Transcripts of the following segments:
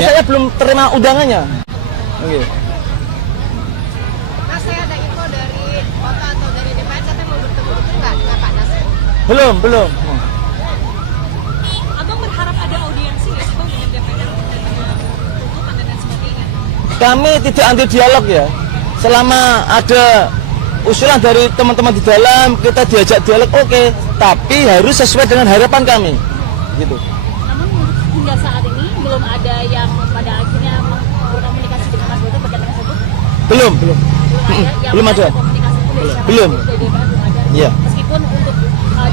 saya belum terima undangannya. Oke. Mas, saya ada info dari kota atau dari DPR katanya mau bertemu itu nggak dengan Pak Nasir? Belum. Abang berharap ada audiensi nggak sih Bang dengan DPR dengan tuntutan dan sebagainya? Kami tidak anti dialog ya. Selama ada usulan dari teman-teman di dalam, kita diajak dialog oke, tapi harus sesuai dengan harapan kami. Gitu. Namun hingga saat ini belum ada yang pada akhirnya berkomunikasi dengan Mas Boto berkaitan tersebut. Belum. Belum ada. Belum. Iya. Meskipun untuk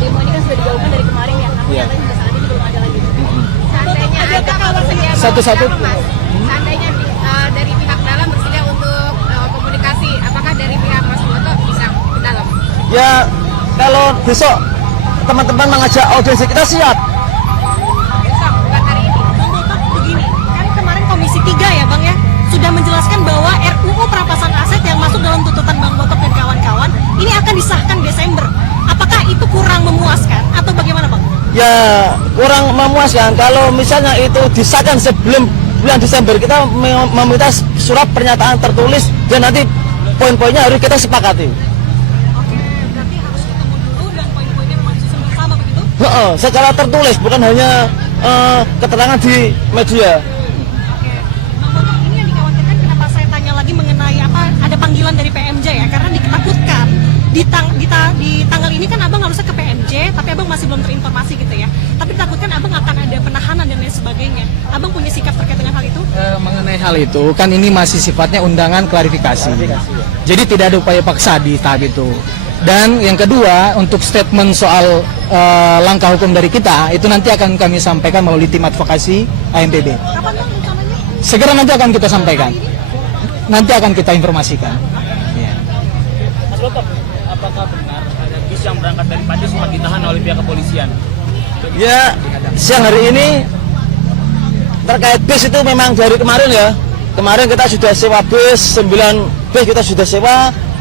demo ini kan sudah digaungkan dari kemarin ya, namun nyatanya hingga saat ini belum ada lagi. Seandainya ada bersedia Satu-satu. Mas, seandainya dari pihak dalam bersedia untuk komunikasi, apakah dari pihak Mas Boto bisa ke dalam? Ya, kalau besok teman-teman mengajak audiensi kita siap. Besok, bukan hari ini. Bang Boto, begini, kan kemarin Komisi 3 ya Bang ya, sudah menjelaskan bahwa RUU perampasan aset yang masuk dalam tuntutan Bang Boto dan kawan-kawan ini akan disahkan Desember. Apakah itu kurang memuaskan atau bagaimana Bang? Ya, kurang memuaskan. Kalau misalnya itu disahkan sebelum bulan Desember, kita meminta surat pernyataan tertulis dan nanti poin-poinnya harus kita sepakati. Oke, berarti harus ketemu dulu dan poin-poinnya memang disusun bersama begitu? Secara tertulis, bukan hanya keterangan di media. Oke, Bang Boto, ini yang dikhawatirkan kenapa saya tanya lagi mengenai apa ada panggilan dari PMJ ya, karena ditakutkan di tanggal ini kan abang harusnya ke PMJ, tapi abang masih belum terinformasi gitu ya. Tapi ditakutkan abang akan ada penahanan dan lain sebagainya. Abang punya sikap terkait dengan hal itu? Mengenai hal itu, kan ini masih sifatnya undangan klarifikasi. Jadi tidak ada upaya paksa di tahap itu. Dan yang kedua, untuk statement soal langkah hukum dari kita, itu nanti akan kami sampaikan melalui tim advokasi AMPB. Kapan Bang rencananya? Segera nanti akan kita sampaikan. Nanti akan kita informasikan. Ya. Mas Boto, apakah benar ada bis yang berangkat dari Pati sempat ditahan oleh pihak kepolisian? Ya, siang hari ini terkait bis itu memang dari kemarin ya. Kemarin kita sudah sewa bis, 9 bis kita sudah sewa,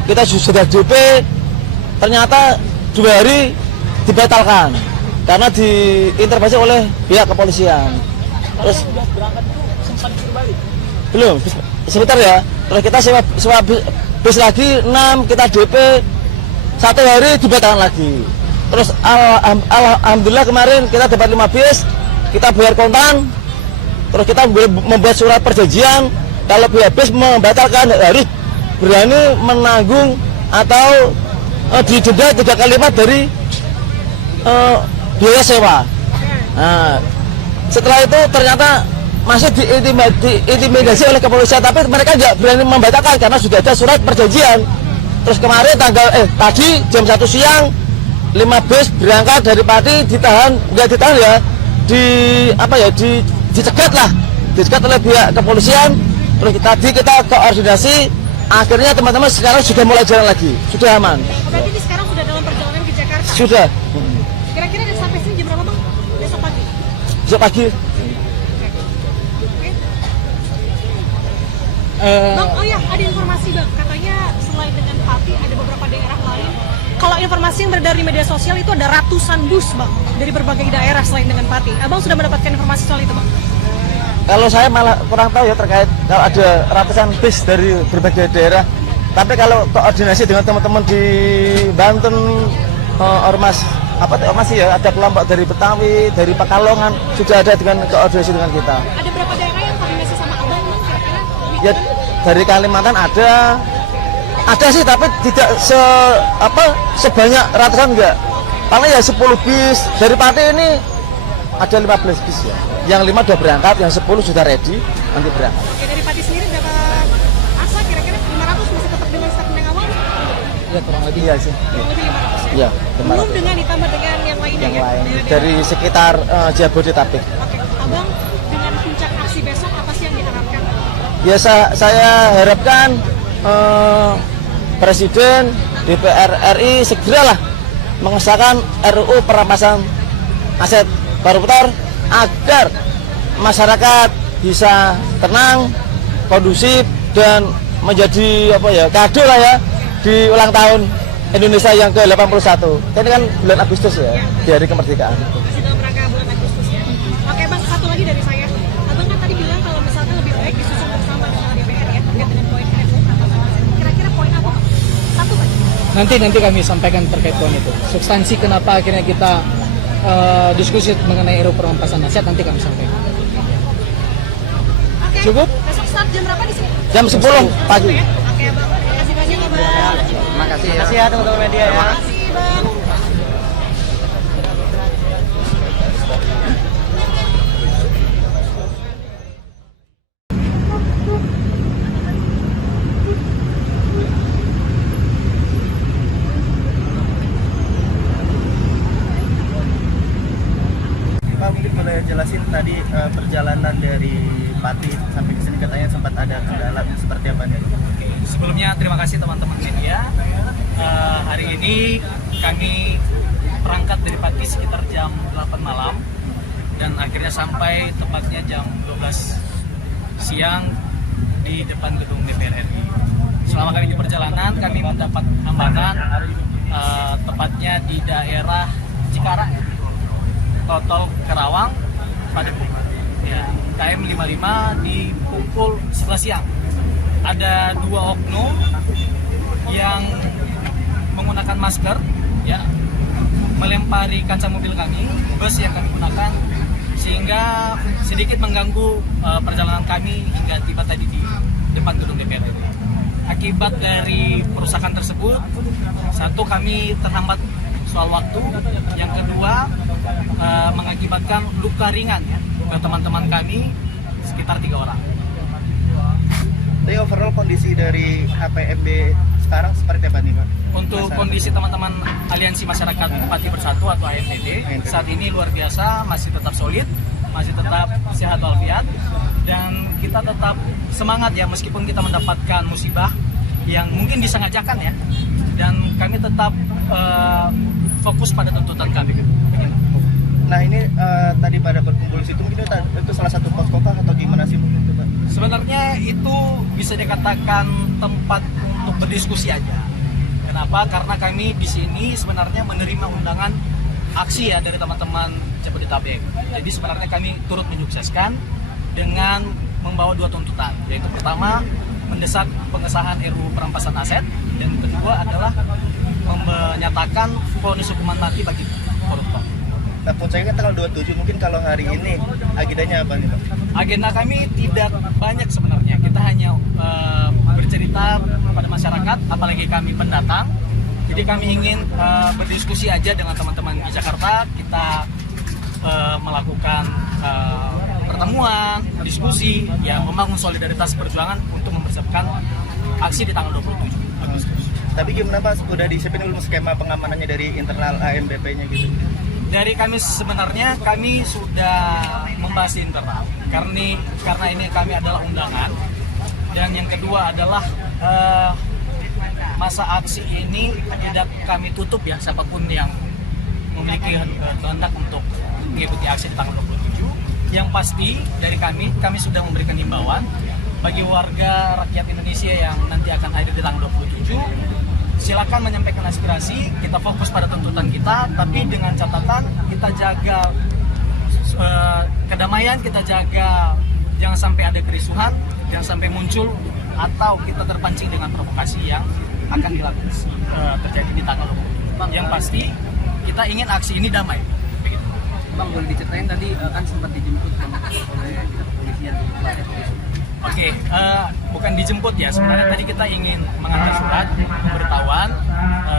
kita sudah DP. Ternyata 2 hari dibatalkan karena diintervensi oleh pihak kepolisian. Terus belum, sebentar ya. Terus kita sewa bis lagi 6, kita DP 1 hari dibatalkan lagi. Terus alhamdulillah kemarin kita dapat 5 bis, kita bayar kontan. Terus kita membuat surat perjanjian kalau pihak bis membatalkan harus berani menanggung atau didenda 3 kali lipat dari biaya sewa. Nah, setelah itu ternyata masih diintimidasi oleh kepolisian, tapi mereka tidak berani membatalkan karena sudah ada surat perjanjian. Terus kemarin tadi jam 1 siang 5 bis berangkat dari Pati nggak ditahan ya, dicegat oleh pihak kepolisian. Terus tadi kita koordinasi, akhirnya teman-teman sekarang sudah mulai jalan lagi, sudah aman. Berarti ini sekarang sudah dalam perjalanan ke Jakarta? Sudah. Kira-kira sampai sini jam berapa Bang? Besok pagi? Besok pagi. Bang, oh ya, ada informasi Bang, katanya selain dengan Pati ada beberapa daerah lain. Kalau informasi yang beredar di media sosial itu ada ratusan bus Bang dari berbagai daerah selain dengan Pati. Abang sudah mendapatkan informasi soal itu Bang? Kalau saya malah kurang tahu ya terkait kalau ada ratusan bis dari berbagai daerah. Tapi kalau koordinasi dengan teman-teman di Banten, ormas ya, ada kelompok dari Betawi, dari Pekalongan, sudah ada dengan koordinasi dengan kita. Ada berapa daerah yang koordinasi sama Abang Bang kira-kira? Ya dari Kalimantan ada sih, tapi tidak sebanyak ratusan enggak. Paling ya 10 bis. Dari Pati ini ada 15 bis ya. Yang 5 sudah berangkat, yang 10 sudah ready nanti berangkat. Oke, dari Pati sendiri berapa asa kira-kira 500 masih tetap dengan statement yang awal? Ya kurang lebih ya sih. Kurang lebih 500 ya? Ya, Belum dengan ditambah dengan yang lainnya yang ya? lain Daerah-daerah. dari sekitar Jabodetabek. Oke, Abang dengan puncak aksi besok apa sih yang diharapkan? Ya saya harapkan Presiden DPR RI segeralah mengesahkan RUU perampasan aset koruptor agar masyarakat bisa tenang, kondusif dan menjadi kado lah ya di ulang tahun Indonesia yang ke-81. Ini kan bulan Agustus ya, di hari kemerdekaan. Masih dalam rangka bulan Agustus ya. Oke Bang, satu lagi dari saya. Abang kan tadi bilang kalau misalkan Nanti kami sampaikan terkait poin itu. Substansi kenapa akhirnya kita diskusi mengenai RUU perampasan aset nanti kami sampaikan. Oke. Cukup? Besok start jam berapa di sini? Jam 10 pagi. Oke, Bang. Terima kasih banyak ya, Bang. Terima kasih ya teman-teman media ya. Terima kasih, Bang. Pak, mungkin boleh jelasin tadi perjalanan dari Pati sampai ke sini katanya sempat ada kendala seperti apa nih? Sebelumnya terima kasih teman-teman media. Hari ini kami berangkat dari Pati sekitar jam 8 malam dan akhirnya sampai tepatnya jam 12 siang di depan gedung DPR RI. Selama kami di perjalanan kami mendapat hambatan tepatnya di daerah Cikarang, Tol Karawang pada ya, KM 55 di pukul 11 siang. Ada 2 oknum yang menggunakan masker ya melempari kaca mobil kami, bus yang kami gunakan, sehingga sedikit mengganggu perjalanan kami hingga tiba tadi di depan gedung DPR RI. Akibat dari perusakan tersebut, satu, kami terhambat soal waktu, yang kedua mengakibatkan luka ringan ya ke teman-teman kami sekitar 3 orang. Tapi overall kondisi dari HPMB sekarang seperti apa nih Pak? Untuk kondisi teman-teman Aliansi Masyarakat Pati Bersatu atau AMPD saat ini luar biasa, masih tetap solid, masih tetap sehat walafiat, dan kita tetap semangat ya meskipun kita mendapatkan musibah yang mungkin disengajakan ya, dan kami tetap fokus pada tuntutan kami. Nah ini tadi pada berkumpul di situ mungkin itu salah satu poskokah atau gimana sih mungkin itu Pak? Sebenarnya itu bisa dikatakan tempat untuk berdiskusi aja. Kenapa? Karena kami di sini sebenarnya menerima undangan aksi ya dari teman-teman Jabodetabek. Jadi sebenarnya kami turut menyukseskan dengan membawa 2 tuntutan, yaitu pertama mendesak pengesahan RUU perampasan aset, dan kedua adalah menyatakan vonis hukuman mati bagi koruptor. Nah puncaknya kan tanggal 27, mungkin kalau hari ini agendanya apa nih Pak? Agenda kami tidak banyak sebenarnya, kita hanya bercerita pada masyarakat, apalagi kami pendatang. Jadi kami ingin berdiskusi aja dengan teman-teman di Jakarta, kita melakukan pertemuan, diskusi, ya membangun solidaritas perjuangan untuk mempersiapkan aksi di tanggal 27 Agustus. Tapi gimana Pak, udah disiapin belum skema pengamanannya dari internal AMBP-nya gitu? Dari kami sebenarnya kami sudah membahas di internal, karena ini kami adalah undangan, dan yang kedua adalah masa aksi ini tidak kami tutup ya, siapapun yang memiliki kehendak untuk mengikuti aksi di tanggal 27. Yang pasti dari kami sudah memberikan himbauan bagi warga rakyat Indonesia yang nanti akan hadir di tanggal 27. Silakan menyampaikan aspirasi, kita fokus pada tuntutan kita, tapi dengan catatan kita jaga kedamaian, kita jaga jangan sampai ada kerisuhan, jangan sampai muncul atau kita terpancing dengan provokasi yang akan dilakukan terjadi di tanggal 27. Yang pasti kita ingin aksi ini damai. Begitu. Bang, boleh diceritain tadi kan sempat dijemput oleh kepolisian. Oke, bukan dijemput ya, sebenarnya tadi kita ingin mengantar surat pemberitahuan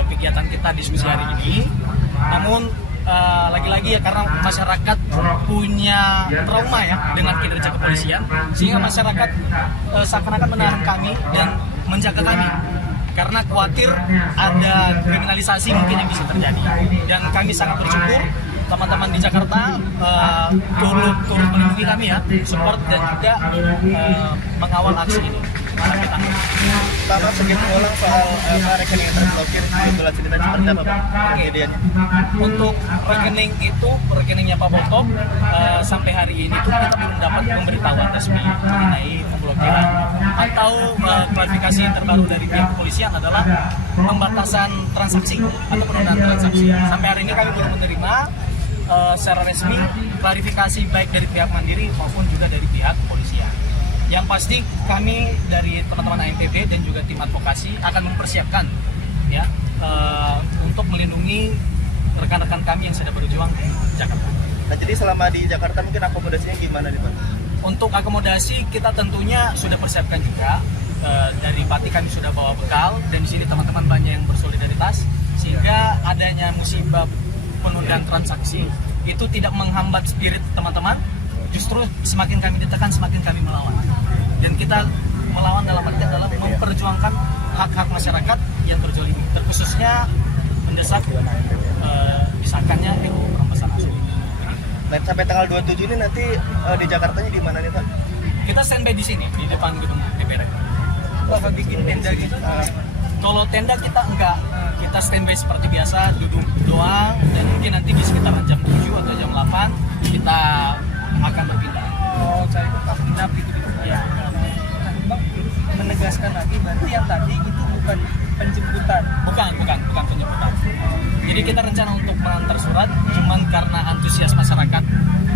kegiatan kita diskusi hari ini. Namun lagi-lagi ya karena masyarakat punya trauma ya dengan kinerja kepolisian, sehingga masyarakat seakan-akan menahan kami dan menjaga kami karena khawatir ada kriminalisasi mungkin yang bisa terjadi. Dan kami sangat bersyukur teman-teman di Jakarta turut melindungi kami ya, support dan juga mengawal aksi ini. Pak, sedikit mengulang soal rekening yang terblokir, kebetulan cerita seperti apa Pak? Kejadiannya. Untuk rekening itu, rekeningnya Pak Botok, sampai hari ini tuh kita belum dapat pemberitahuan resmi mengenai pemblokiran atau klarifikasi terbaru dari pihak kepolisian adalah pembatasan transaksi atau penundaan transaksi. Sampai hari ini kami belum menerima secara resmi klarifikasi baik dari pihak Mandiri maupun juga dari pihak kepolisian. Yang pasti kami dari teman-teman AMPB dan juga tim advokasi akan mempersiapkan ya untuk melindungi rekan-rekan kami yang sedang berjuang di Jakarta. Nah, jadi selama di Jakarta mungkin akomodasinya gimana nih Pak? Untuk akomodasi kita tentunya sudah persiapkan juga. Dari Pati kami sudah bawa bekal, dan di sini teman-teman banyak yang bersolidaritas, sehingga adanya musibah penundaan transaksi itu tidak menghambat spirit teman-teman. Justru semakin kami ditekan, semakin kami melawan. Dan kita melawan dalam arti adalah memperjuangkan hak-hak masyarakat yang terjolimi, terkhususnya mendesak disahkannya RUU perampasan aset. Dan sampai tanggal 27 ini nanti di Jakartanya di mana nih Pak? Kita standby di sini di depan gedung DPR. Apa bikin tenda gitu? Kalau tenda kita enggak, kita standby seperti biasa, duduk doang, dan mungkin nanti di sekitaran jam 7 atau jam 8 kita akan berpindah. Oh, cari tempat pindah gitu. Ya. Bang, menegaskan lagi berarti yang tadi itu bukan penjemputan. Bukan penjemputan. Jadi kita rencana untuk mengantar surat, cuman karena antusias masyarakat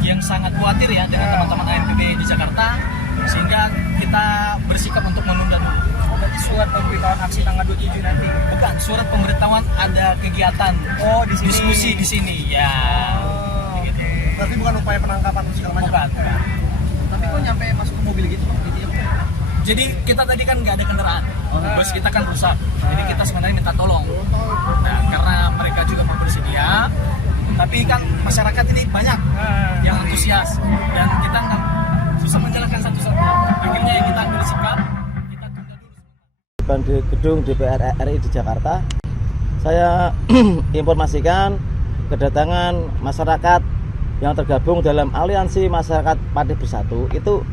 yang sangat khawatir ya dengan teman-teman AMPB di Jakarta, sehingga kita bersikap untuk menunda dulu. Berarti surat pemberitahuan aksi tanggal 27 nanti. Bukan, surat pemberitahuan ada kegiatan. Oh, di sini. Diskusi di sini, ya. Oh, oke. Berarti bukan upaya penangkapan segala macam. Bukan. Tapi kok nyampe masuk ke mobil gitu Pak? Jadi kita tadi kan nggak ada kendaraan, bus kita kan rusak. Jadi kita sebenarnya minta tolong. Nah, karena mereka juga bersedia, tapi kan masyarakat ini banyak yang antusias, dan kita nggak susah menjelaskan satu-satu. Akhirnya kita bersikap, kita tunda dulu. Di gedung DPR RI di Jakarta, saya informasikan kedatangan masyarakat yang tergabung dalam Aliansi Masyarakat Pati Bersatu itu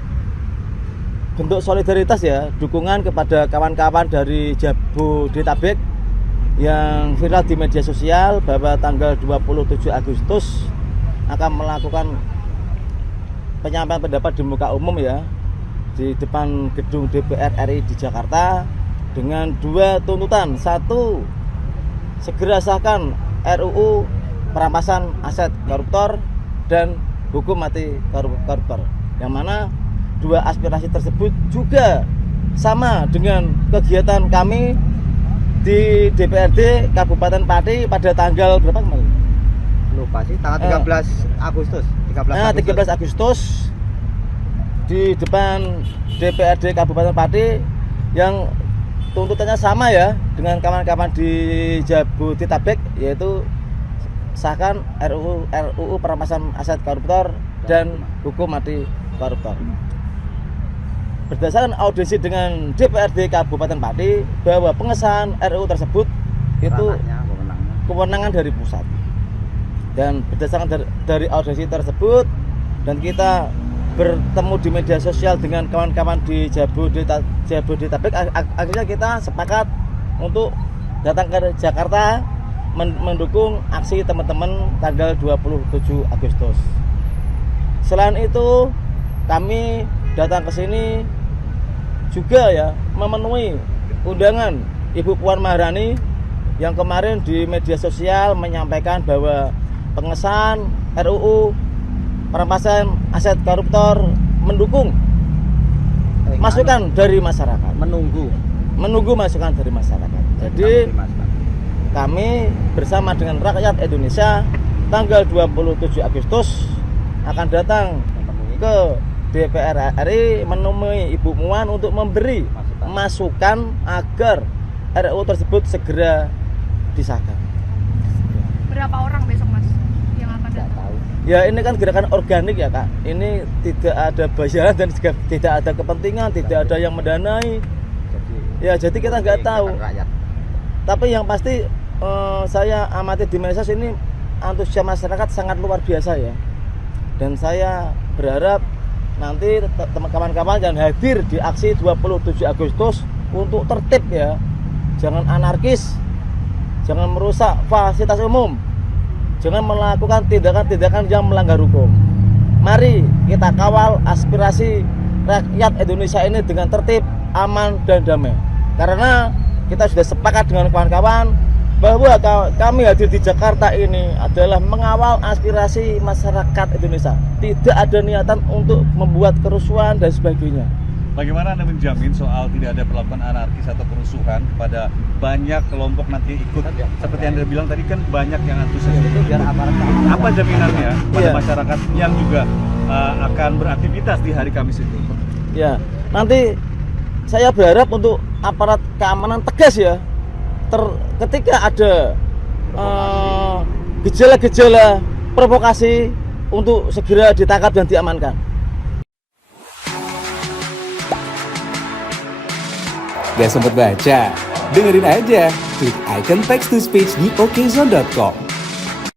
bentuk solidaritas ya, dukungan kepada kawan-kawan dari Jabodetabek yang viral di media sosial bahwa tanggal 27 Agustus akan melakukan penyampaian pendapat di muka umum ya di depan gedung DPR RI di Jakarta dengan dua tuntutan. Satu, segera sahkan RUU perampasan aset koruptor dan hukum mati koruptor, yang mana dua aspirasi tersebut juga sama dengan kegiatan kami di DPRD Kabupaten Pati pada tanggal berapa kemarin? Lupa sih, tanggal 13 Agustus. 13 Agustus di depan DPRD Kabupaten Pati, yang tuntutannya sama ya dengan kawan-kawan di Jabodetabek, yaitu sahkan RUU perampasan aset koruptor dan hukum mati koruptor. Berdasarkan audiensi dengan DPRD Kabupaten Pati bahwa pengesahan RUU tersebut itu kewenangan dari pusat. Dan berdasarkan dari audiensi tersebut, dan kita bertemu di media sosial dengan kawan-kawan di Jabodetabek, akhirnya kita sepakat untuk datang ke Jakarta mendukung aksi teman-teman tanggal 27 Agustus. Selain itu, kami datang ke sini juga ya memenuhi undangan Ibu Puan Maharani yang kemarin di media sosial menyampaikan bahwa pengesahan RUU perampasan aset koruptor mendukung masukan dari masyarakat, menunggu masukan dari masyarakat. Jadi kami bersama dengan rakyat Indonesia tanggal 27 Agustus akan datang ke DPR RI menemui Ibu Puan untuk memberi masukan agar RUU tersebut segera disahkan. Berapa orang besok Mas yang akan datang? Ya ini kan gerakan organik ya Kak. Ini tidak ada bayaran dan juga tidak ada kepentingan, tidak ada yang mendanai. Ya jadi kita nggak tahu. Tapi yang pasti saya amati di medsos ini antusias masyarakat sangat luar biasa ya. Dan saya berharap nanti kawan-kawan yang hadir di aksi 27 Agustus untuk tertib ya, jangan anarkis, jangan merusak fasilitas umum, jangan melakukan tindakan-tindakan yang melanggar hukum. Mari kita kawal aspirasi rakyat Indonesia ini dengan tertib, aman, dan damai. Karena kita sudah sepakat dengan kawan-kawan bahwa kami hadir di Jakarta ini adalah mengawal aspirasi masyarakat Indonesia. Tidak ada niatan untuk membuat kerusuhan dan sebagainya. Bagaimana Anda menjamin soal tidak ada perlakuan anarkis atau kerusuhan kepada banyak kelompok nanti ikut? Seperti Anda bilang tadi kan banyak yang antusias itu. Apa jaminannya pada masyarakat yang juga akan beraktivitas di hari Kamis itu? Ya, nanti saya berharap untuk aparat keamanan tegas ya. Ketika ada gejala-gejala provokasi untuk segera ditangkap dan diamankan. Gak sempet baca? Dengerin aja, klik icon text to speech di okezone.com.